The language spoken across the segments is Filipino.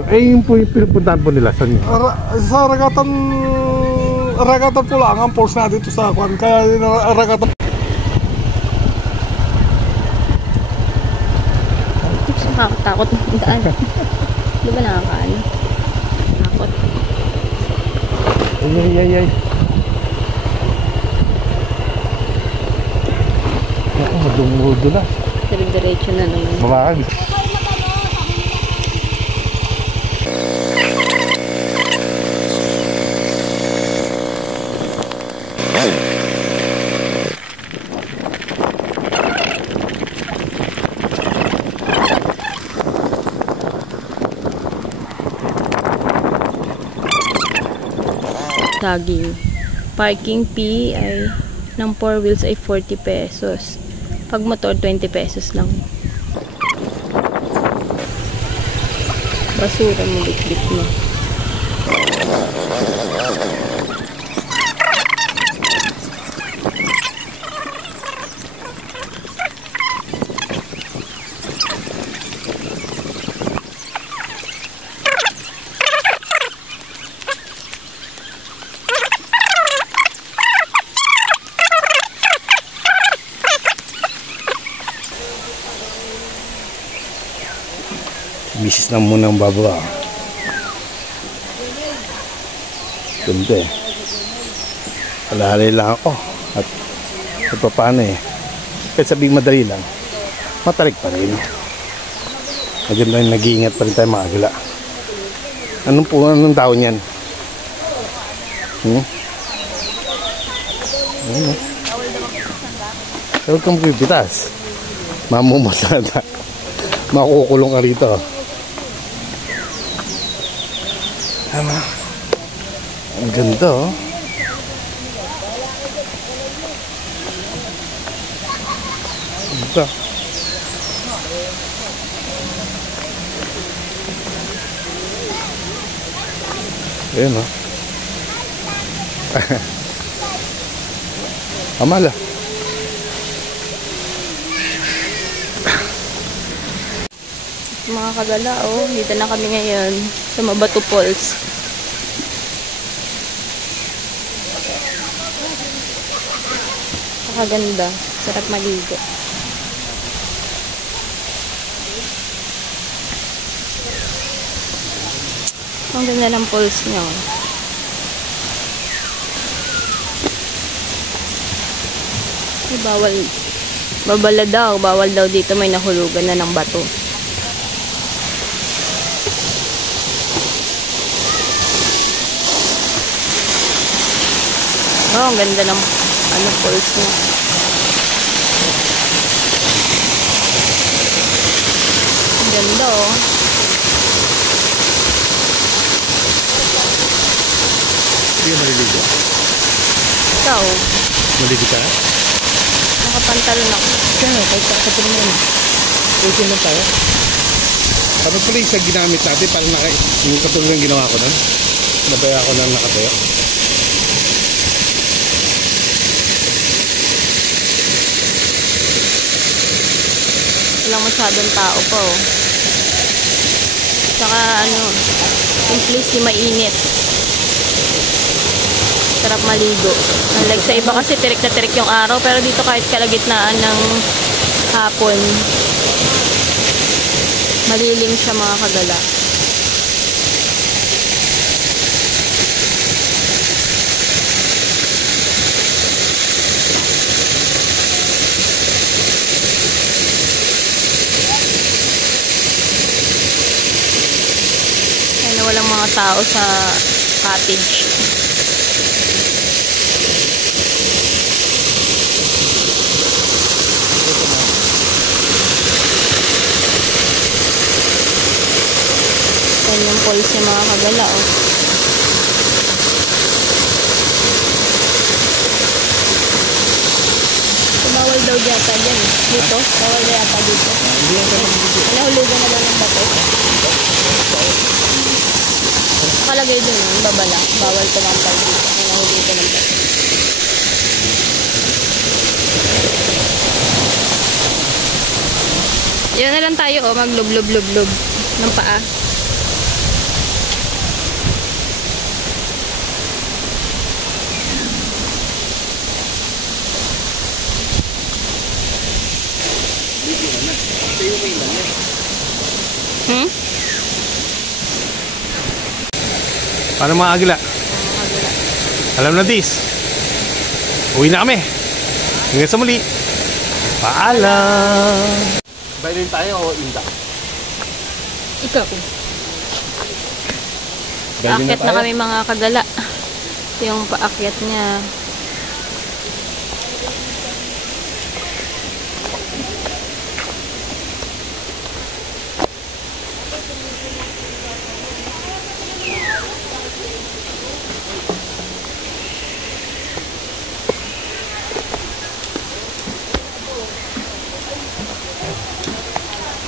dito. Eh, yun po yung pinupuntahan po nila. Saan yun? Sa Ragatan po lang ang force na dito sa Kwan. Kaya yung Ragatan. Nakakatakot ng daan. Di ba nakakaano? Takot. Ay. Ako, madumudo na. Diretso na naman. Mabakag. Saging. Parking fee ay ng 4 wheels ay 40 pesos. Pag motor, 20 pesos lang. Basura mo, bit-bit mo. Misis na muna ang baba. Ganda eh. Alaalay lang ako. At paano eh. Kahit sabing madali lang, matarik pa rin. Maganda yung nag-iingat pa rin tayo mga agila. Anong tao niyan? Ano? Huwag kang pipitas. Mamumasada. Makukulong ka rito. Tama. Ang ganda oh. Ganda. Ayan oh. Amala. Mga kagala, oh, dito na kami ngayon sa Mabato Falls. Nakaganda, sarap maligo. Ang ganda ng falls niyo. Bawal daw dito, may nahulugan na ng bato. Oh, ang ganda ng falls niya. Ang ganda oh. Hindi maliligo. Ikaw? Maliligo ka? Nakapantalon ako. Kaya, kahit sa naman. Usin lang tayo. Tapos pala yung ginamit natin, parang yung katulad ng ginawa ko nun. Nabaya ko ng nakatayo. Walang masyadong tao pa oh. Saka yung place di mainit. Sarap maligo. Unlike sa iba kasi tirik na tirik yung araw, pero dito kahit kalagitnaan ng hapon, malilim siya mga kagala. Walang mga tao sa cottage. Yan yung falls yung mga kagala oh. Bawal daw yata dyan. Dito? Bawal daw yata dito. Nahulugan na lang ng bato. Nakalagay dun yung babala. Bawal tumampal dito. Nahulugan ng bato. Yan na lang tayo oh. Maglub-lub-lub-lub ng paa. Hmm? Paano mga agila? Alam na dis. Uwi na kami. Hanggang sa muli. Paalam. Bailin tayo o inda? Ikaw. Paakyat na kami mga kagala. Yung paakyat niya.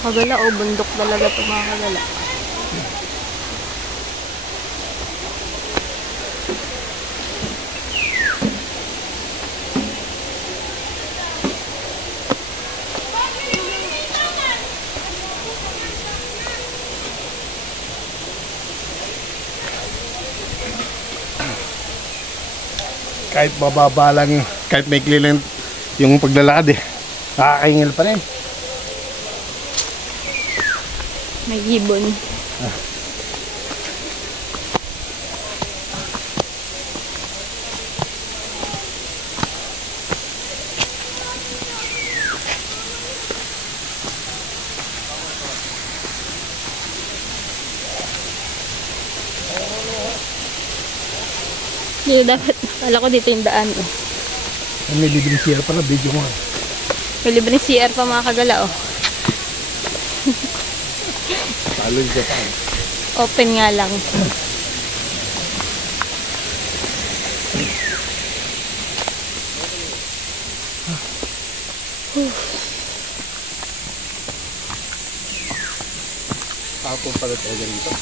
Kagala o bundok talaga ito mga kagala. Kahit mababa lang, kahit may lang yung paglalakad nakakaingil pa rin. May gibon. Dito dapat, kala ko dito yung daan. May libreng CR pala, video mo. May libreng CR pa mga kagala oh. Talo yung Japan. Open nga lang. Hapon pala talaga rito.